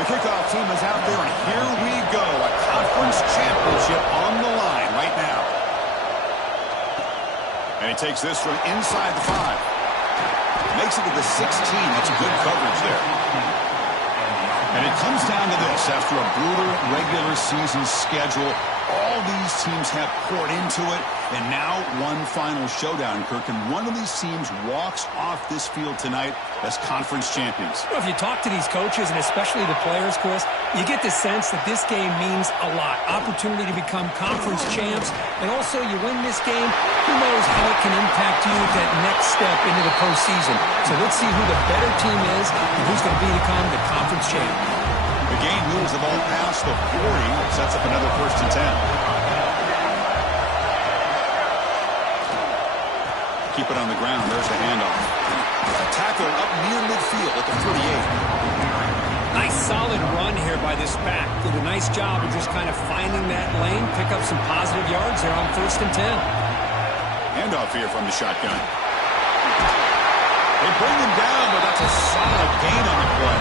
The kickoff team is out there, and here we go. A conference championship on the line right now. And he takes this from inside the 5. Makes it to the 16. That's good coverage there. And it comes down to this. After a brutal regular season schedule, all these teams have poured into it, and now one final showdown, Kirk, and one of these teams walks off this field tonight as conference champions. Well, if you talk to these coaches, and especially the players, Chris, you get the sense that this game means a lot. Opportunity to become conference champs, and also you win this game, who knows how it can impact you at that next step into the postseason. So let's see who the better team is and who's going to become the conference champ. The game moves the ball past the 40, sets up another 1st and 10. Keep it on the ground. There's the handoff. A tackle up near midfield at the 48. Nice solid run here by this back. Did a nice job of just kind of finding that lane, pick up some positive yards there on 1st and 10. Handoff here from the shotgun. They bring him down, but that's a solid gain on the play.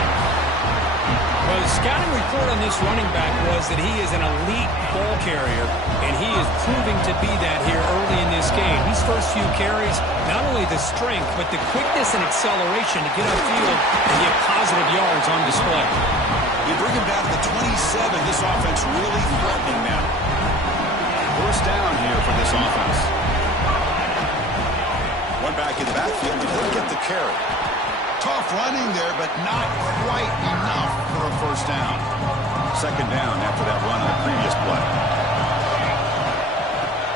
Well, the scouting report on this running back was that he is an elite ball carrier, and he is proving to be that here early in this game. These first few carries, not only the strength, but the quickness and acceleration to get upfield and get positive yards on display. You bring him down to the 27. This offense really threatening now. 1st down here for this offense. One back in the backfield, but he'll get the carry. Tough running there, but not quite enough for a 1st down. 2nd down after that run on the previous play.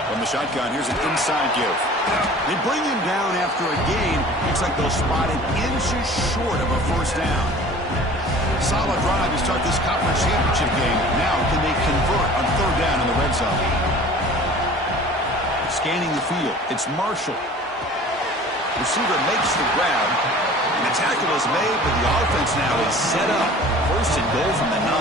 From the shotgun, here's an inside give. They bring him down after a gain. Looks like they'll spot it inches short of a 1st down. Solid drive to start this conference championship game. Now can they convert on 3rd down in the red zone? Scanning the field, it's Marshall. Receiver makes the grab. And the tackle is made, but the offense now is set up. 1st and goal from the 9.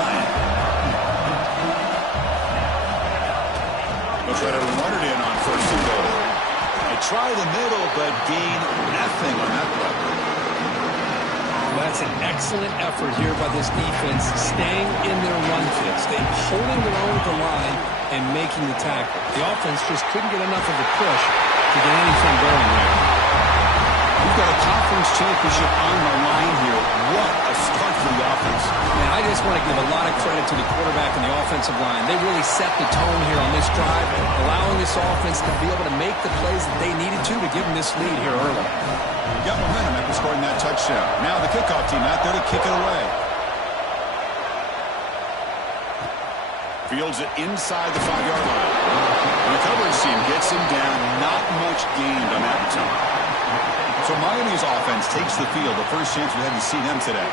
They'll try to run it in on 1st and goal. They try the middle, but gain nothing on that play. Well, that's an excellent effort here by this defense, staying in their run fits. They holding their own at the line and making the tackle. The offense just couldn't get enough of a push to get anything going there. We've got a conference championship on the line here. What a start for the offense. Man, I just want to give a lot of credit to the quarterback and the offensive line. They really set the tone here on this drive, allowing this offense to be able to make the plays that they needed to give them this lead here early. Got momentum after scoring that touchdown. Now the kickoff team out there to kick it away. Fields it inside the 5-yard line. And the coverage team gets him down. Not much gained on that return. So Miami's offense takes the field. The first chance we had to see them today.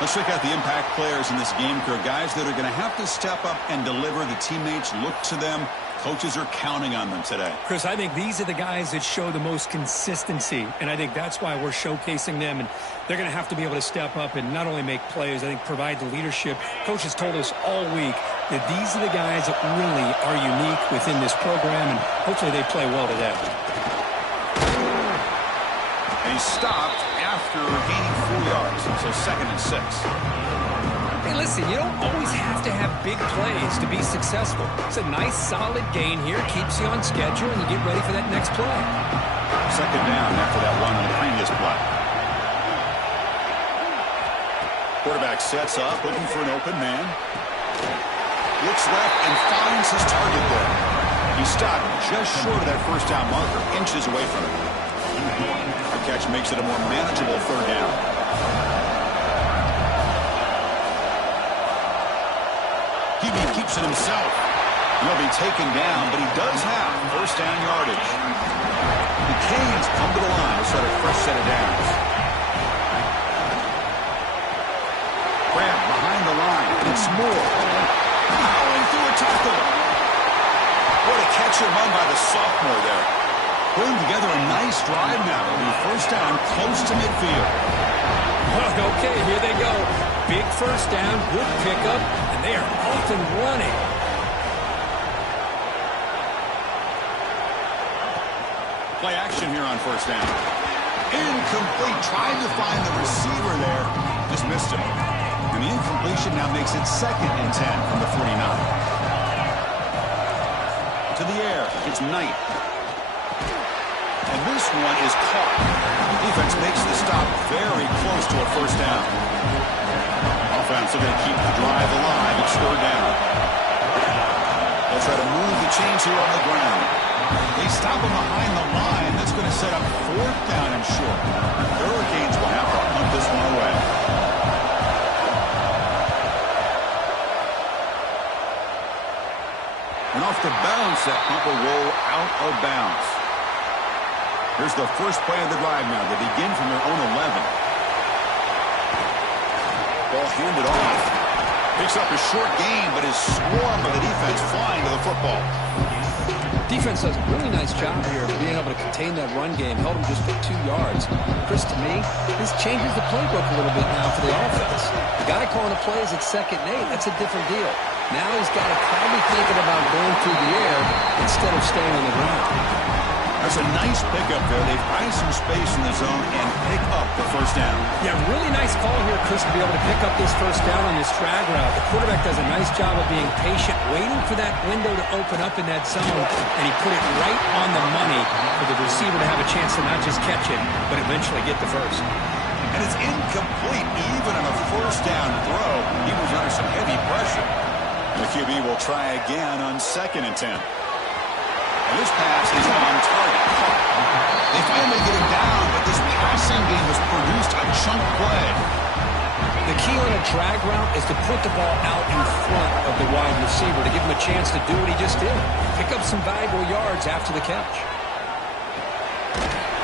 Let's check out the impact players in this game, Kirk. Guys that are going to have to step up and deliver. The teammates look to them. Coaches are counting on them today. Chris, I think these are the guys that show the most consistency, and I think that's why we're showcasing them, and they're going to have to be able to step up and not only make plays, I think provide the leadership. Coaches told us all week that these are the guys that really are unique within this program, and hopefully they play well today. And he stopped after gaining 4 yards, so 2nd and 6. Hey, listen, you don't always have to have big plays to be successful. It's a nice, solid gain here. Keeps you on schedule, and you get ready for that next play. 2nd down after that run on the previous play. Quarterback sets up, looking for an open man. Looks left and finds his target there. He stopped just short of that 1st down marker, inches away from it. The catch makes it a more manageable 3rd down. He keeps it himself. He'll be taken down, but he does have 1st down yardage. The Canes come to the line to start a fresh set of downs. Grab behind the line, and it's Moore. Plowing through a tackle. What a catch and run by the sophomore there. Putting together a nice drive now. It'll be 1st down close to midfield. Okay, here they go. Big 1st down, good pickup, and they are off and running. Play action here on 1st down. Incomplete. Trying to find the receiver there. Just missed him. And the incompletion completion now makes it 2nd and 10 from the 49. To the air, it's Knight. And this one is caught. The defense makes the stop very close to a first down. Offense are going to keep the drive alive. It's 3rd down. They'll try to move the chains here on the ground. They stop him behind the line. That's going to set up 4th down and short. The Hurricanes will have to punt this one away. And off the bounce, that punt will roll out of bounds. Here's the first play of the drive now. They begin from their own 11. Ball handed off. Picks up a short gain, but is swarmed by the defense flying to the football. Defense does a really nice job here of being able to contain that run game. Held him just for 2 yards. Chris, to me, this changes the playbook a little bit now for the offense. The guy calling the plays at 2nd and 8, that's a different deal. Now he's got to probably thinking about going through the air instead of staying on the ground. That's a nice pickup there. They've iced some space in the zone and pick up the first down. Yeah, really nice call here, Chris, to be able to pick up this first down on this drag route. The quarterback does a nice job of being patient, waiting for that window to open up in that zone, and he put it right on the money for the receiver to have a chance to not just catch it, but eventually get the first. And it's incomplete even on a first down throw. He was under some heavy pressure. The QB will try again on 2nd and 10. And this pass is on target. They finally get him down, but this passing game has produced a chunk play. The key on a drag route is to put the ball out in front of the wide receiver to give him a chance to do what he just did. Pick up some valuable yards after the catch.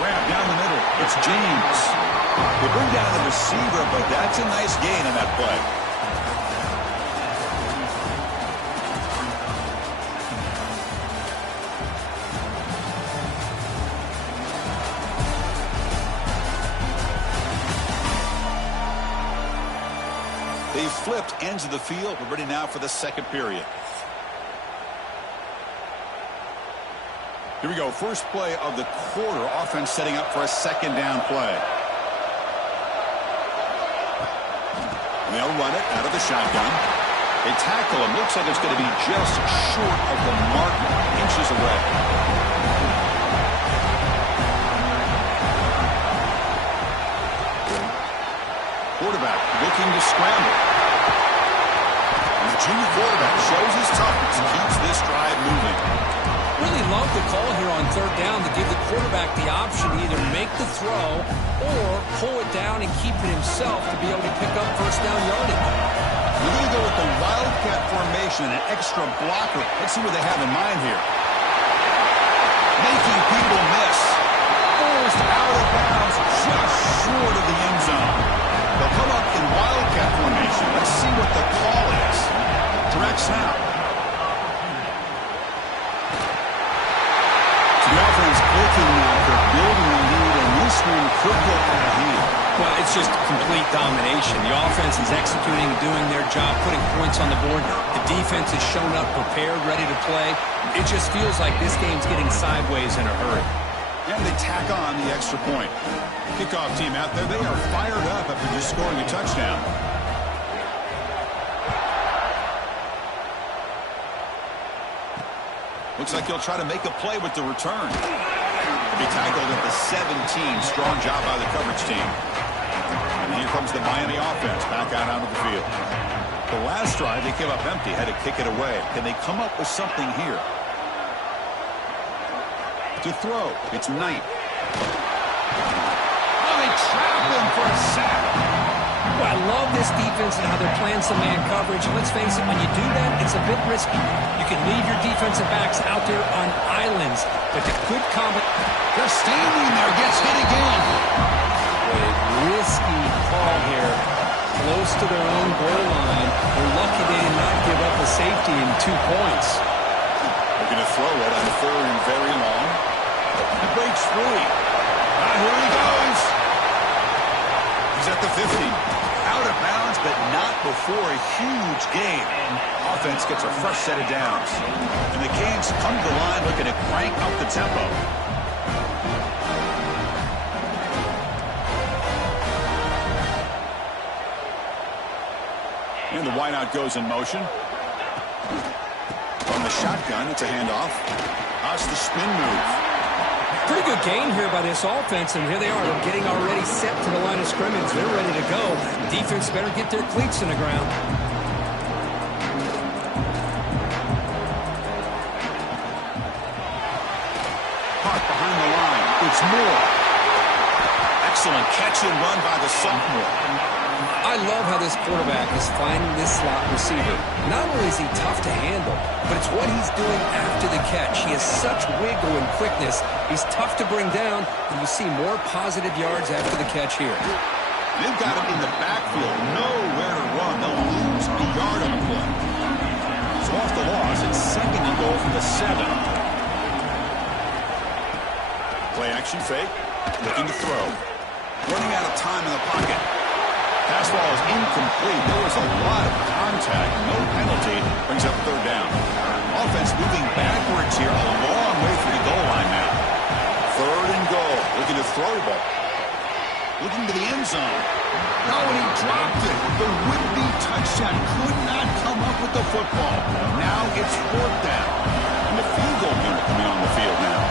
Grab down the middle. It's James. They bring down the receiver, but that's a nice gain on that play. They flipped ends of the field. We're ready now for the 2nd period. Here we go. First play of the quarter. Offense setting up for a 2nd down play. And they'll run it out of the shotgun. They tackle him. Looks like it's going to be just short of the mark, inches away. Quarterback looking to scramble. And the junior quarterback shows his toughness, keeps this drive moving. Really love the call here on 3rd down to give the quarterback the option to either make the throw or pull it down and keep it himself to be able to pick up first down yardage. We're going to go with the wildcat formation, an extra blocker. Let's see what they have in mind here. Making people miss. Forced out of bounds, just short of the end zone. They'll come up in wildcat formation. Let's see what the call is. Direct snap. So the offense clicking now for building a lead, and this one could get out of hand. Well, it's just complete domination. The offense is executing, doing their job, putting points on the board. The defense has shown up, prepared, ready to play. It just feels like this game's getting sideways in a hurry. And they tack on the extra point. Kickoff team out there, they are fired up after just scoring a touchdown. Looks like he'll try to make a play with the return. He'll be tackled at the 17. Strong job by the coverage team. And here comes the Miami offense back out onto the field. The last drive, they came up empty, had to kick it away. Can they come up with something here? To throw, it's Knight. Oh, they trap him for a sack. Well, I love this defense and how they're playing some man coverage. And let's face it, when you do that, it's a bit risky. You can leave your defensive backs out there on islands, but the good combo. They're standing there, gets hit again. A risky call here, close to their own goal line. They're lucky they did not give up a safety in 2 points. They're going to throw it on 3rd and very long. He breaks free. Here he goes. He's at the 50. Out of bounds, but not before a huge gain. Offense gets a fresh set of downs. And the Canes come to the line looking to crank up the tempo. And the wideout goes in motion. From the shotgun, it's a handoff. That's the spin move. Pretty good gain here by this offense, and here they are. They're getting already set to the line of scrimmage. They're ready to go. Defense better get their cleats in the ground. Caught behind the line. It's Moore. Excellent catch and run by the sophomore. I love how this quarterback is finding this slot receiver. Not only is he tough to handle, but it's what he's doing after the catch. He has such wiggle and quickness. He's tough to bring down, and you see more positive yards after the catch here. They've got him in the backfield. Nowhere to run. They'll lose a yard on the play. So off the loss, it's 2nd and goal from the 7. Play action fake. Looking to throw. Running out of time in the pocket. Pass ball is incomplete. There was a lot of contact. No penalty. Brings up 3rd down. Offense moving backwards here. A long way from the goal line now. 3rd and goal. Looking to throw the ball. Looking to the end zone. No, and he dropped it. The would-be touchdown could not come up with the football. Now it's 4th down. And the field goal unit coming on the field now.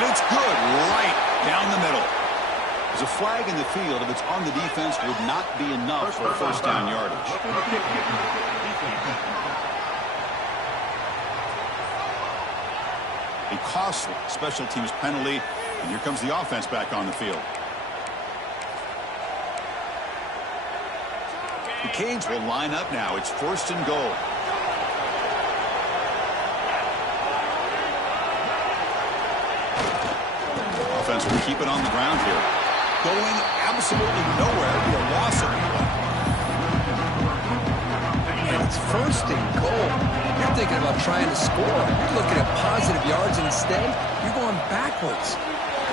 And it's good right down the middle. There's a flag in the field. If it's on the defense, would not be enough for 1st down yardage. A costly special teams penalty. And here comes the offense back on the field. The Canes will line up now. It's 1st and goal. Offense will keep it on the ground here. Going absolutely nowhere. Be a loss of play. And it's 1st and goal. You're thinking about trying to score. You're looking at positive yards, and instead, you're going backwards.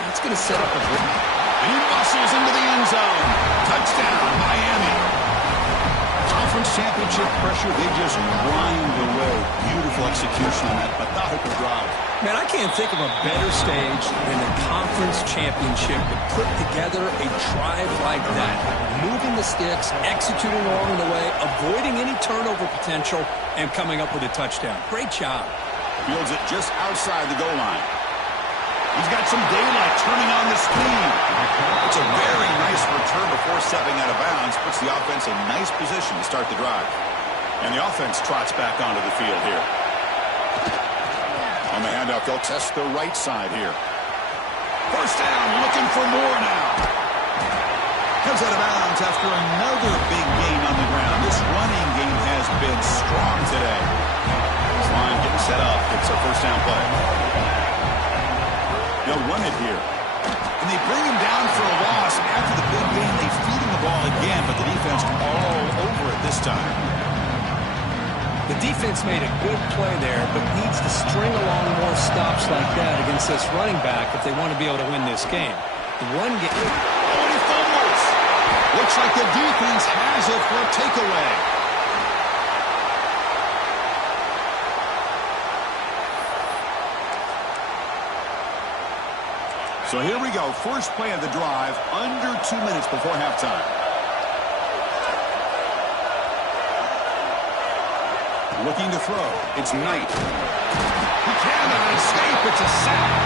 It's going to set up a run. And he muscles into the end zone. Touchdown, Miami. Conference championship pressure, they just grind away. Beautiful execution on that methodical drive. Man, I can't think of a better stage than the conference championship to put together a drive like that. Moving the sticks, executing along the way, avoiding any turnover potential, and coming up with a touchdown. Great job. Fields it just outside the goal line. He's got some daylight turning on the speed. It's a very nice return before stepping out of bounds. Puts the offense in nice position to start the drive. And the offense trots back onto the field here. On the handoff, they'll test the right side here. 1st down, looking for more now. Comes out of bounds after another big gain on the ground. This running game has been strong today. This line getting set up. It's a 1st down play. They'll run it here. And they bring him down for a loss. After the big game, they feed him the ball again, but the defense all over it this time. The defense made a good play there, but needs to string along more stops like that against this running back if they want to be able to win this game. The run game. Oh, and he fumbles. Looks like the defense has it for a takeaway. So here we go. First play of the drive, under 2 minutes before halftime. Looking to throw. It's Knight. He cannot escape. It's a sack.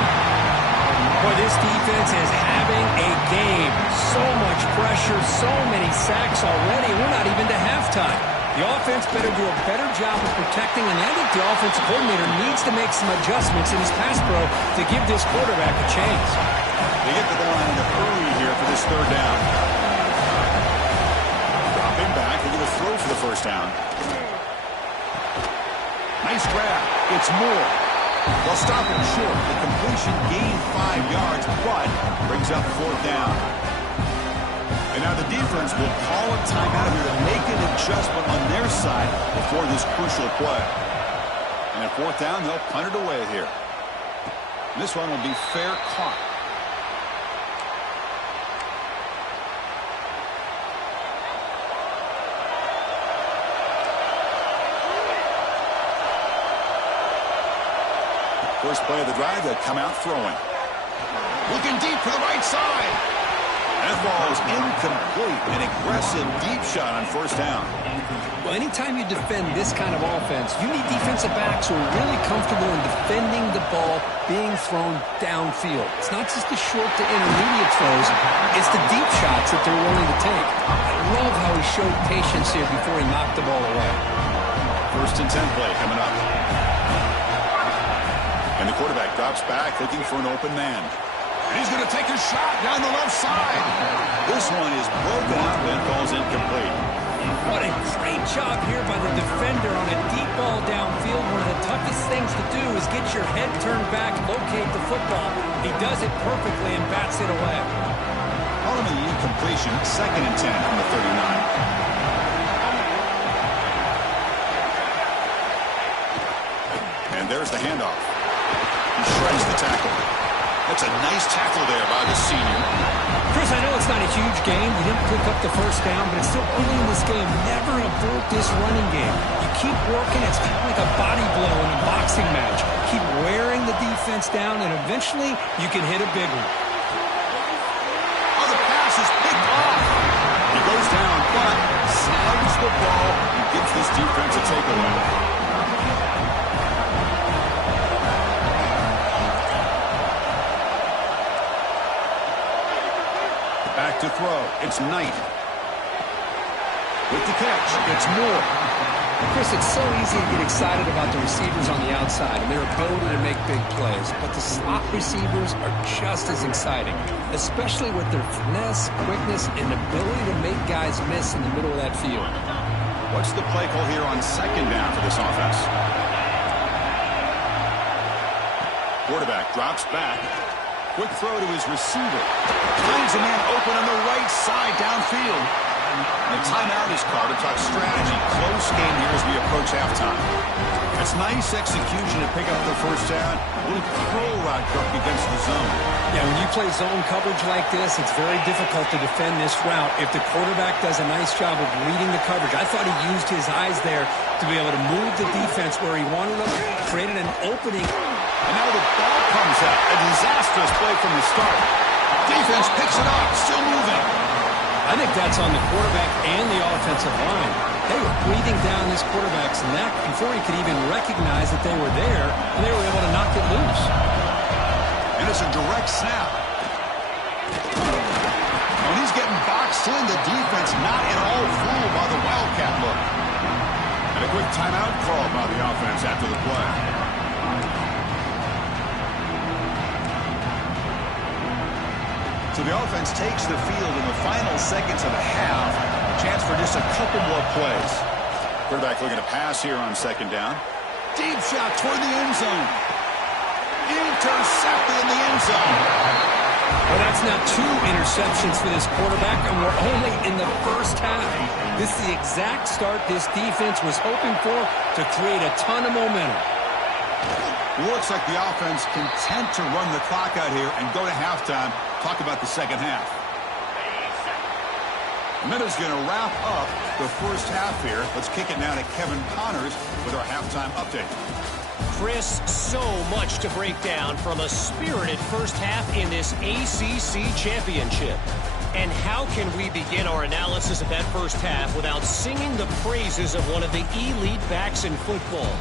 Boy, this defense is having a game. So much pressure, so many sacks already. We're not even to halftime. The offense better do a better job of protecting, and I think the offensive coordinator needs to make some adjustments in his pass pro to give this quarterback a chance. They get to the line in a hurry here for this 3rd down. Dropping back, they're going to throw for the 1st down. Nice grab. It's Moore. They'll stop him short. The completion gained 5 yards, but brings up 4th down. And now the defense will call a timeout here to make an adjustment on their side before this crucial play. And at 4th down, they'll punt it away here. And this one will be fair caught. First play of the drive, they'll come out throwing. Looking deep for the right side. That ball is incomplete. An aggressive deep shot on first down. Well, anytime you defend this kind of offense, you need defensive backs who are really comfortable in defending the ball being thrown downfield. It's not just the short to intermediate throws. It's the deep shots that they're willing to take. I love how he showed patience here before he knocked the ball away. First and 10 play coming up. And the quarterback drops back looking for an open man. And he's going to take a shot down the left side. This one is broken out and falls incomplete. What a great job here by the defender on a deep ball downfield. One of the toughest things to do is get your head turned back, locate the football. He does it perfectly and bats it away. Ultimately, incompletion, second and 10 from the 39. And there's the handoff. He shreds the tackle. That's a nice tackle there by the senior. Chris, I know it's not a huge game. You didn't pick up the first down, but it's still early in this game. Never abort this running game. You keep working. It's kind of like a body blow in a boxing match. Keep wearing the defense down, and eventually you can hit a big one. Oh, the pass is picked off. He goes down, but snags the ball and gives this defense a takeaway. Back to throw. It's Knight. With the catch, it's Moore. Chris, it's so easy to get excited about the receivers on the outside and their ability to make big plays, but the slot receivers are just as exciting, especially with their finesse, quickness, and ability to make guys miss in the middle of that field. What's the play call here on second down for this offense? Quarterback drops back. Quick throw to his receiver. Finds a man open on the right side downfield. And a timeout is called to talk strategy. Close game here as we approach halftime. It's nice execution to pick up the first down. A little pro route cook against the zone. Yeah, when you play zone coverage like this, it's very difficult to defend this route if the quarterback does a nice job of reading the coverage. I thought he used his eyes there to be able to move the defense where he wanted them, created an opening. And now the ball comes out. A disastrous play from the start. Defense picks it up, still moving. I think that's on the quarterback and the offensive line. They were breathing down this quarterback's neck before he could even recognize that they were there, and they were able to knock it loose. And it's a direct snap. When he's getting boxed in, the defense not at all fooled by the Wildcat look. And a quick timeout call by the offense after the play. So the offense takes the field in the final seconds of the half. A chance for just a couple more plays. Quarterback looking to pass here on second down. Deep shot toward the end zone. Intercepted in the end zone. Well, that's now 2 interceptions for this quarterback, and we're only in the first half. This is the exact start this defense was hoping for to create a ton of momentum. Looks like the offense content to run the clock out here and go to halftime. Talk about the second half. The minute's going to wrap up the first half here. Let's kick it now to Kevin Connors with our halftime update. Chris, so much to break down from a spirited first half in this ACC championship. And how can we begin our analysis of that first half without singing the praises of one of the elite backs in football?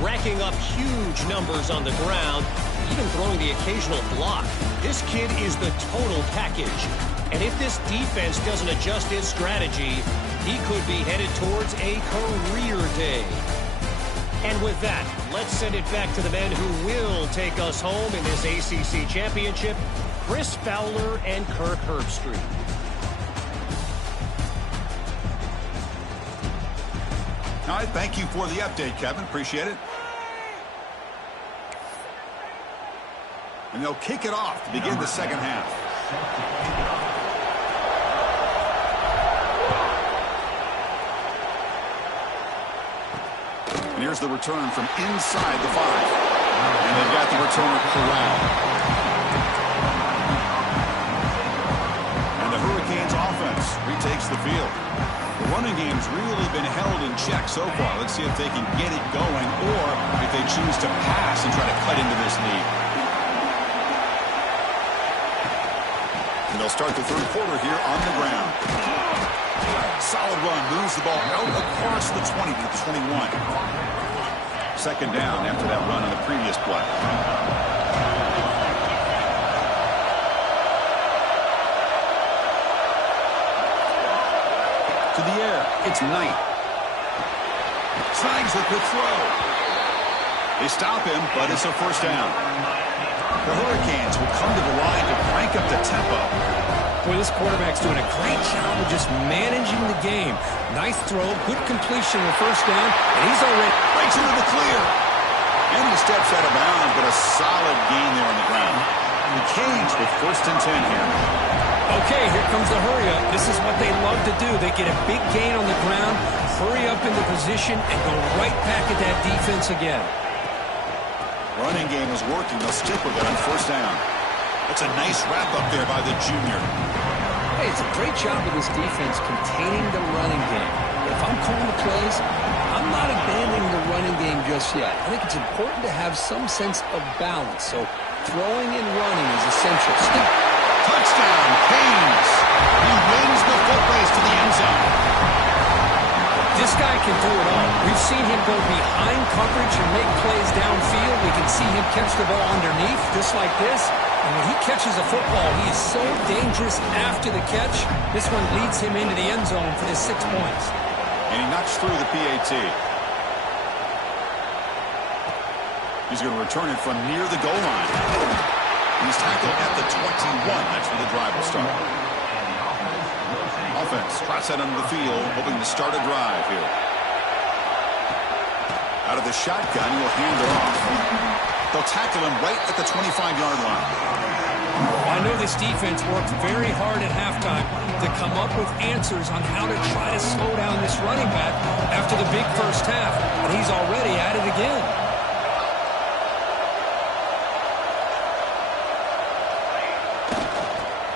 Racking up huge numbers on the ground, even throwing the occasional block. This kid is the total package. And if this defense doesn't adjust its strategy, he could be headed towards a career day. And with that, let's send it back to the men who will take us home in this ACC championship, Chris Fowler and Kirk Herbstreit. All right, thank you for the update, Kevin. Appreciate it. And they'll kick it off to begin the second half. And here's the return from inside the 5. And they've got the returner corralled. And the Hurricanes offense retakes the field. The running game's really been held in check so far. Let's see if they can get it going or if they choose to pass and try to cut into this lead. And they'll start the third quarter here on the ground. Solid run, moves the ball out across the 20 to the 21. Second down after that run on the previous play. To the air, it's Knight. Slides with the throw. They stop him, but it's a first down. The Hurricanes will come to the line to crank up the tempo. Boy, this quarterback's doing a great job of just managing the game. Nice throw, good completion on the first down, and he's already breaks into the clear. And he steps out of bounds, but a solid gain there on the ground. The Canes with first and 10 here. Okay, here comes the hurry up. This is what they love to do. They get a big gain on the ground, hurry up into position, and go right back at that defense again. Running game is working. They'll stick with it on first down. That's a nice wrap up there by the junior. Hey, it's a great job of this defense containing the running game. But if I'm calling the plays, I'm not abandoning the running game just yet. I think it's important to have some sense of balance. So throwing and running is essential. Touchdown, Canes. He wins the foot race to the end zone. This guy can do it all. We've seen him go behind coverage and make plays downfield. We can see him catch the ball underneath, just like this. And when he catches a football, he is so dangerous after the catch. This one leads him into the end zone for his 6 points. And he knocks through the PAT. He's going to return it from near the goal line. He's tackled at the 21. That's where the drive will start. Offense trots out onto the field, hoping to start a drive here. Out of the shotgun, he'll hand it off. They'll tackle him right at the 25-yard line. I know this defense worked very hard at halftime to come up with answers on how to try to slow down this running back after the big first half, and he's already at it again.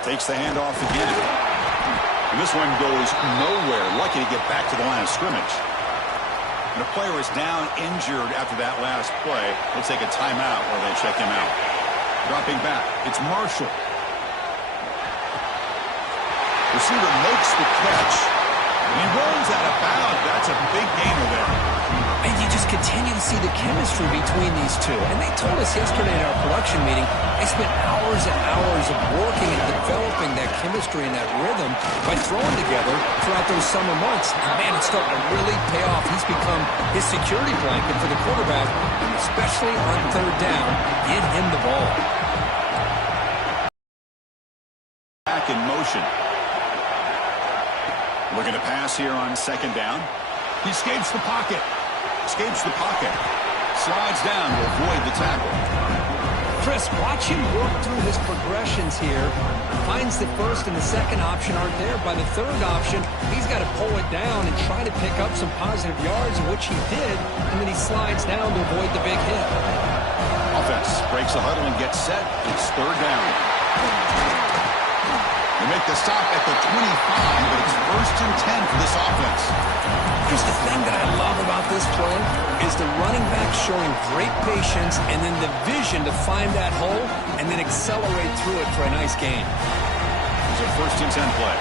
Takes the handoff again. And this one goes nowhere. Lucky to get back to the line of scrimmage. And the player is down injured after that last play. They'll take a timeout while they check him out. Dropping back, it's Marshall. Receiver makes the catch. And he rolls out of bounds. That's a big gainer there. And you just continue to see the chemistry between these two. And they told us yesterday at our production meeting, they spent hours and hours of working and developing that chemistry and that rhythm by throwing together throughout those summer months. And man, it's starting to really pay off. He's become his security blanket for the quarterback, and especially on third down, get him the ball. Back in motion. Looking to pass here on second down. He escapes the pocket. Escapes the pocket. Slides down to avoid the tackle. Chris, watch him work through his progressions here. Finds the first and the second option aren't there. By the third option, he's got to pull it down and try to pick up some positive yards, which he did, and then he slides down to avoid the big hit. Offense breaks the huddle and gets set. It's third down. They make the stop at the 25, but it's first and 10 for this offense. Here's the thing that I love about this play is the running back showing great patience and then the vision to find that hole and then accelerate through it for a nice gain. Here's a first and 10 play.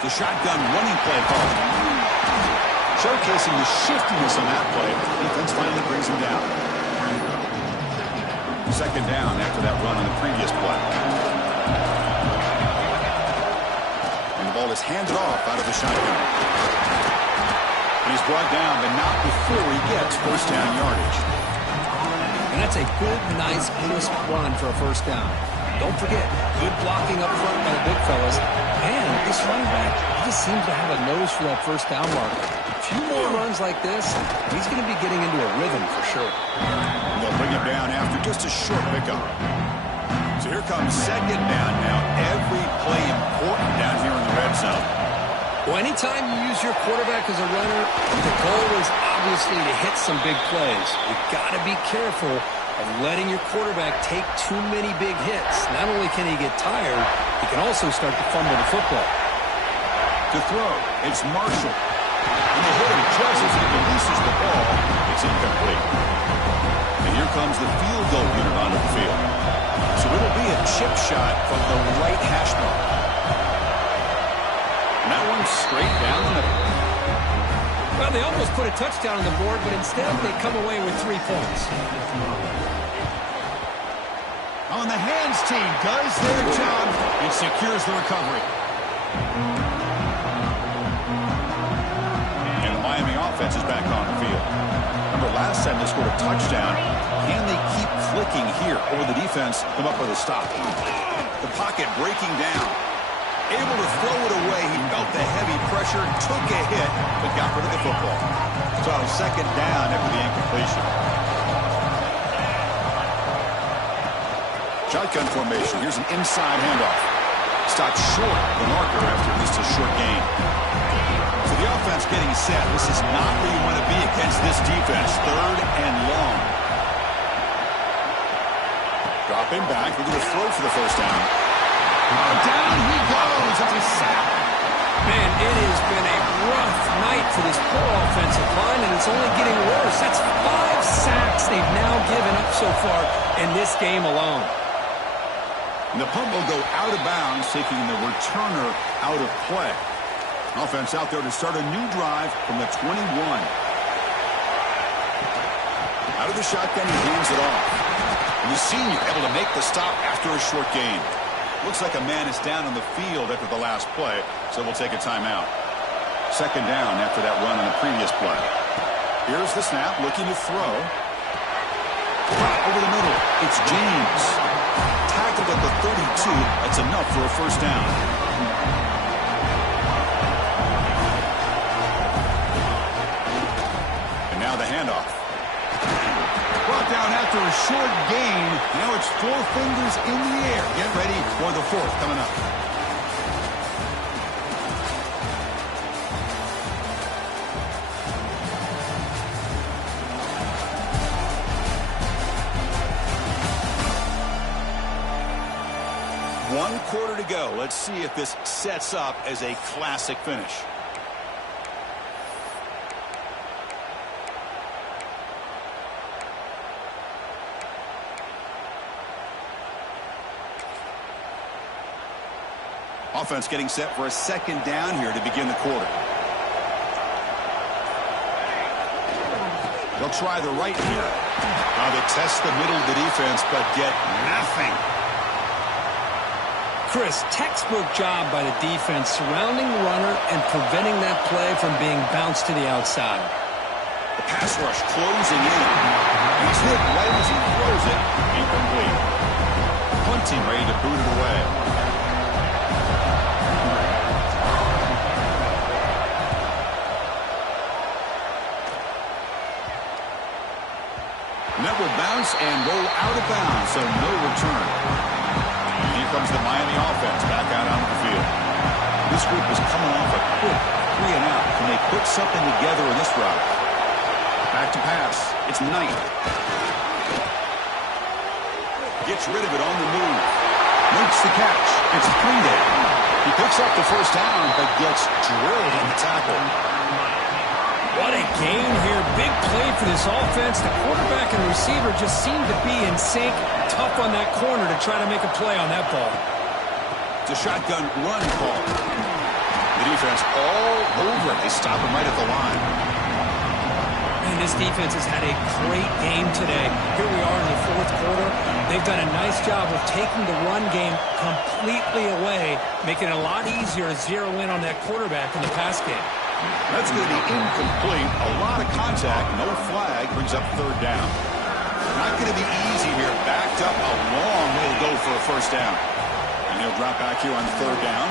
The shotgun running play call. Showcasing the shiftiness on that play. Defense finally brings him down. Second down after that run on the previous play. And the ball is handed off out of the shotgun. And he's brought down, but not before he gets first down yardage. And that's a good, nice, crisp run for a first down. Don't forget, good blocking up front by the big fellas. And this running back, he just seems to have a nose for that first down marker. A few more runs like this, he's going to be getting into a rhythm for sure. And they'll bring him down after just a short pickup. So here comes second down now. Every play important down here in the red zone. Well, anytime you use your quarterback as a runner, the goal is obviously to hit some big plays. You've got to be careful of letting your quarterback take too many big hits. Not only can he get tired, he can also start to fumble the football. To throw, it's Marshall. And they hit him just as he releases the ball. It's incomplete. And here comes the field goal unit onto the field. So it'll be a chip shot from the right hash mark. And that one's straight down the middle. Well, they almost put a touchdown on the board, but instead they come away with 3 points. On the hands team does their job and secures the recovery. And the Miami offense is back on the field. Remember last time they scored a touchdown. Can they keep clicking here? Or the defense come up with a stop? The pocket breaking down. Able to throw it away. He felt the heavy pressure, took a hit, but got rid of the football. So second down after the incompletion. Shotgun formation. Here's an inside handoff. Stopped short of the marker after just a short gain. So the offense getting set. This is not where you want to be against this defense. Third and long. Dropping back. We're going to throw for the first down. Down he goes. It's a sack. Man, it has been a rough night for this poor offensive line, and it's only getting worse. That's 5 sacks they've now given up so far in this game alone. And the punt will go out of bounds, taking the returner out of play. Offense out there to start a new drive from the 21. Out of the shotgun, he hands it off. And the senior able to make the stop after a short gain. Looks like a man is down on the field after the last play, so we'll take a timeout. Second down after that run on the previous play. Here's the snap, looking to throw. Over the middle, it's James. Tackled at the 32. That's enough for a first down. And now the handoff. Brought down after a short gain. Now it's 4 fingers in the air. Get ready for the 4th coming up. One quarter to go. Let's see if this sets up as a classic finish. Offense getting set for a second down here to begin the quarter. They'll try the right here. They test the middle of the defense, but get nothing. Chris, textbook job by the defense surrounding the runner and preventing that play from being bounced to the outside. The pass rush closing in. He's hit right as he throws it. Incomplete. Punting ready to boot it away. And that will bounce and roll out of bounds, so no return. Here comes the Miami offense back out onto the field. This group is coming off a quick 3 and out. Can they put something together in this drive? Back to pass. It's Knight. Gets rid of it on the move. Makes the catch. It's 3 down. He picks up the first down, but gets drilled on the tackle. What a game here. Big play for this offense. The quarterback and receiver just seem to be in sync. Tough on that corner to try to make a play on that ball. It's a shotgun run call. The defense all over it. They stop him right at the line. And this defense has had a great game today. Here we are in the 4th quarter. They've done a nice job of taking the run game completely away, making it a lot easier to zero in on that quarterback in the pass game. That's going to be incomplete. A lot of contact. No flag. Brings up 3rd down. Not going to be easy here. Backed up a long way to go for a first down. And he'll drop back here on 3rd down.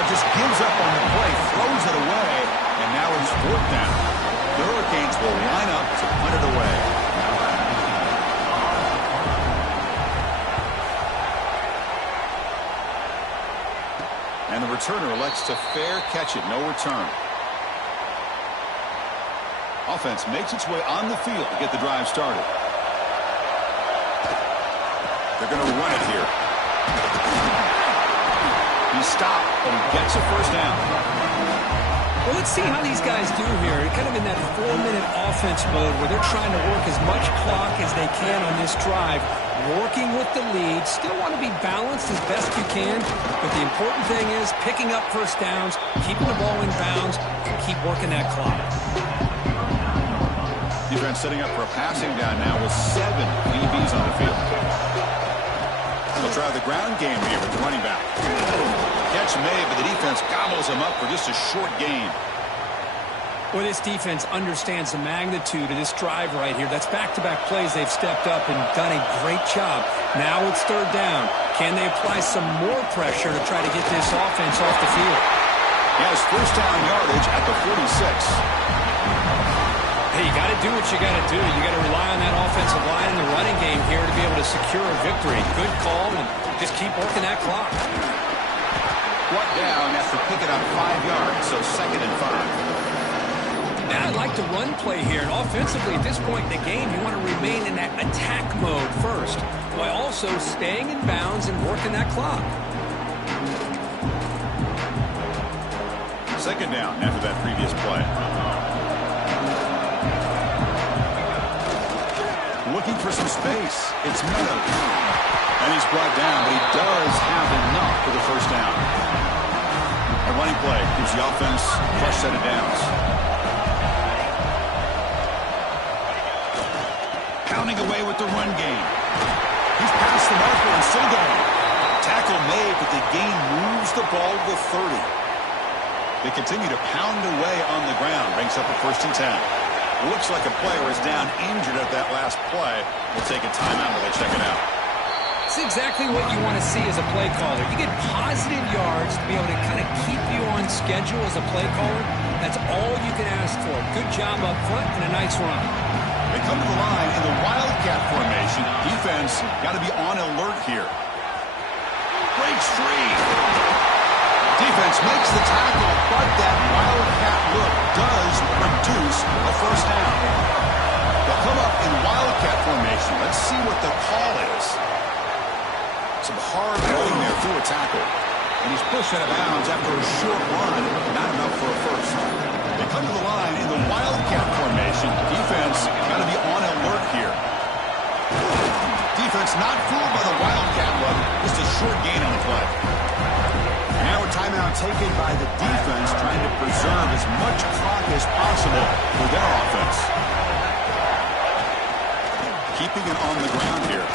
But just gives up on the play. Throws it away. And now it's 4th down. The Hurricanes will line up to punt it away. And the returner elects to fair catch it. No return. Offense makes its way on the field to get the drive started. They're going to run it here. He stopped, but he gets a first down. Well, let's see how these guys do here. They're kind of in that 4-minute offense mode where they're trying to work as much clock as they can on this drive, working with the lead. Still want to be balanced as best you can, but the important thing is picking up first downs, keeping the ball in bounds, and keep working that clock. Defense setting up for a passing down now with 7 DBs on the field. They'll try the ground game here with the running back. Catch made, but the defense gobbles him up for just a short gain. Well, this defense understands the magnitude of this drive right here. That's back-to-back plays. They've stepped up and done a great job. Now it's third down. Can they apply some more pressure to try to get this offense off the field? He has first down yardage at the 46. Hey, you got to do what you got to do. You got to rely on that offensive line in the running game here to be able to secure a victory. Good call, and just keep working that clock. Brought down after picking up 5 yards, so 2nd and 5. Now I'd like to run play here, and offensively at this point in the game, you want to remain in that attack mode first, while also staying in bounds and working that clock. 2nd down after that previous play. Looking for some space. It's Meadow. And he's brought down, but he does have enough for the first down. A running play gives the offense a fresh set of downs. Pounding away with the run game. He's past the marker and still going. Tackle made, but the gain moves the ball to the 30. They continue to pound away on the ground. Ranks up at 1st and 10. Looks like a player is down injured at that last play. We'll take a timeout while they check it out. It's exactly what you want to see as a play caller. You get positive yards to be able to kind of keep you on schedule as a play caller. That's all you can ask for. Good job up front and a nice run. They come to the line in the Wildcat formation. Defense got to be on alert here. Breaks free. Defense makes the tackle, but that Wildcat look does produce a first down. They'll come up in Wildcat formation. Let's see what the call is. Some hard running there through a tackle. And he's pushed out of bounds after a short run. Not enough for a first. They come to the line in the Wildcat formation. Defense got to be on alert here. Defense not fooled by the Wildcat look. Just a short gain on the play. Now a timeout taken by the defense, trying to preserve as much clock as possible for their offense. Keeping it on the ground here.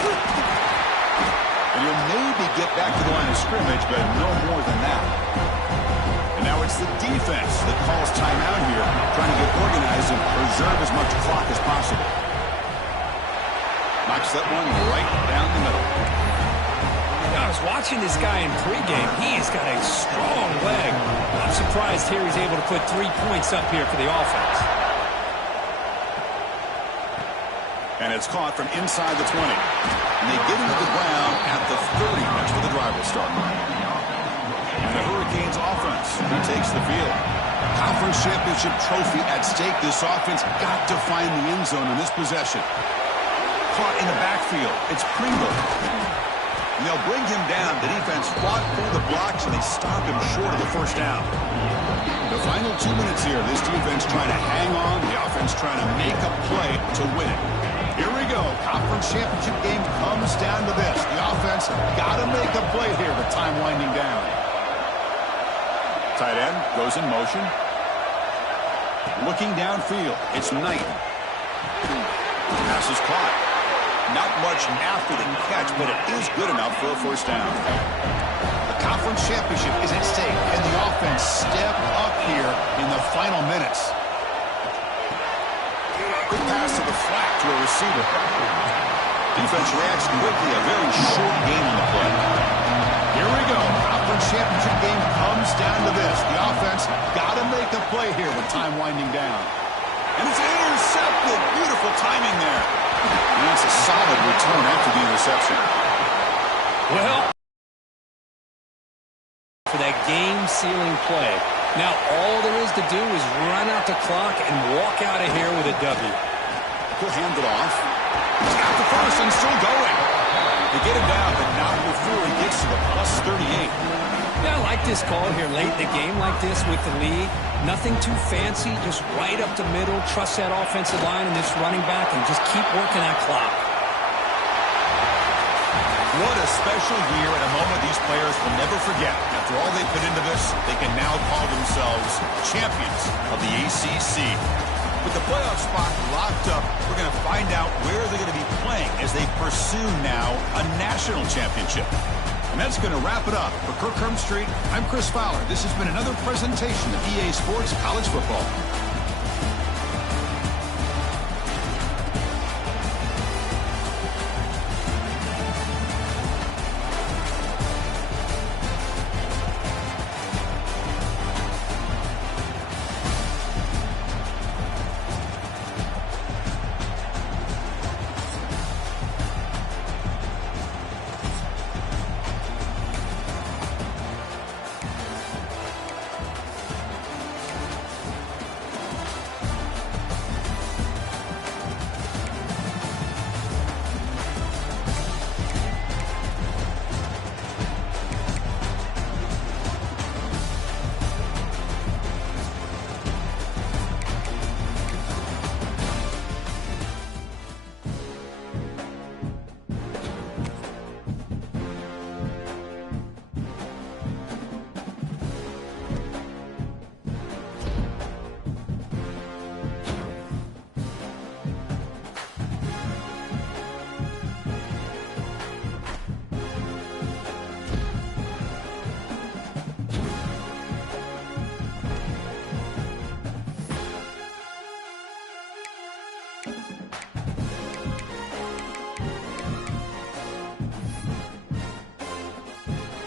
And you'll maybe get back to the line of scrimmage, but no more than that. And now it's the defense that calls timeout here, trying to get organized and preserve as much clock as possible. Knocks that one right down the middle. I was watching this guy in pregame. He's got a strong leg. I'm surprised here he's able to put 3 points up here for the offense. And it's caught from inside the 20. And they get him to the ground at the 30. That's where the drive will start. And the Hurricanes offense retakes the field. Conference championship trophy at stake. This offense got to find the end zone in this possession. Caught in the backfield. It's Pringle. And they'll bring him down. The defense fought through the blocks, and they stopped him short of the first down. The final 2 minutes here, this defense trying to hang on. The offense trying to make a play to win it. Here we go. Conference championship game comes down to this. The offense got to make a play here with time winding down. Tight end goes in motion. Looking downfield. It's Knight. Pass is caught. Not much after the catch, but it is good enough for a first down. The conference championship is at stake, and the offense step up here in the final minutes. Good pass to the flat to a receiver. Defense reacts quickly, a very short game on the play. Here we go. Conference championship game comes down to this. The offense got to make a play here with time winding down. And it's intercepted. Beautiful timing there. And that's a solid return after the interception. Well, for that game-sealing play. Now all there is to do is run out the clock and walk out of here with a W. He'll hand it off. He's got the first and still going. They get him down, but not before he gets to the +38. Yeah, I like this call here late in the game like this with the lead. Nothing too fancy, just right up the middle. Trust that offensive line and this running back and just keep working that clock. What a special year and a moment these players will never forget. After all they put into this, they can now call themselves champions of the ACC. With the playoff spot locked up, we're going to find out where they're going to be playing as they pursue now a national championship. And that's going to wrap it up. For Kirk Street, I'm Chris Fowler. This has been another presentation of EA Sports College Football.